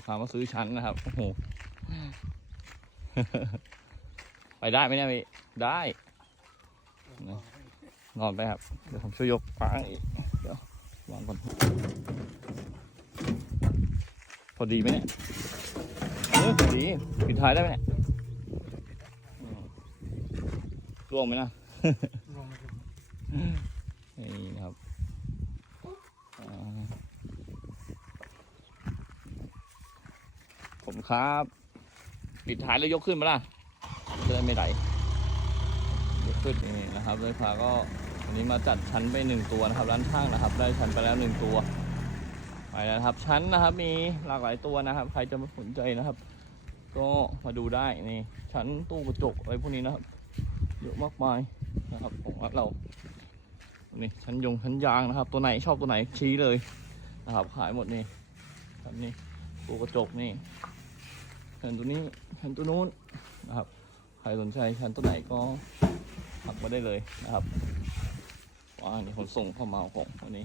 ลูกค้ามาซื้อชั้นนะครับโอ้โหไปได้ไหมเนี่ยพี่ได้นอนไปครับ เดี๋ยวผมช่วยยกวางอีก เดี๋ยววางก่อน พอดีไหมเนี่ยเออพอดีปิดท้ายได้ไหมเนี่ยอืมร่วงไหมนะลงมาดูนี่นะครับอ่า ผมครับ ปิดท้ายแล้วยกขึ้นมาล่ะจะได้ไม่ไหลยกขึ้นนี่นะครับเลยพาก็วันนี้มาจัดชั้นไปหนึ่งตัวนะครับร้านช่างนะครับ ได้ชั้นไปแล้วหนึ่งตัวไปแล้วครับ ชั้นนะครับ มีหลากหลายตัวนะครับ ใครจะมาสนใจนะครับ ก็มาดูได้นี่ชั้นตู้กระจกอะไรพวกนี้นะครับเยอะมากมายนะครับของร้านเรานี่ชั้นยงชั้นยางนะครับ ตัวไหนชอบตัวไหนชี้เลยนะครับ ขายหมดนี่ชั้นนี้ตู้กระจกนี่ แผ่นตัวนี้แผ่นตัวนู้นนะครับ ใครสนใจแผ่นตัวไหนก็ทักมาได้เลยนะครับว่านี่ขนส่งเข้ามาเอาของวันนี้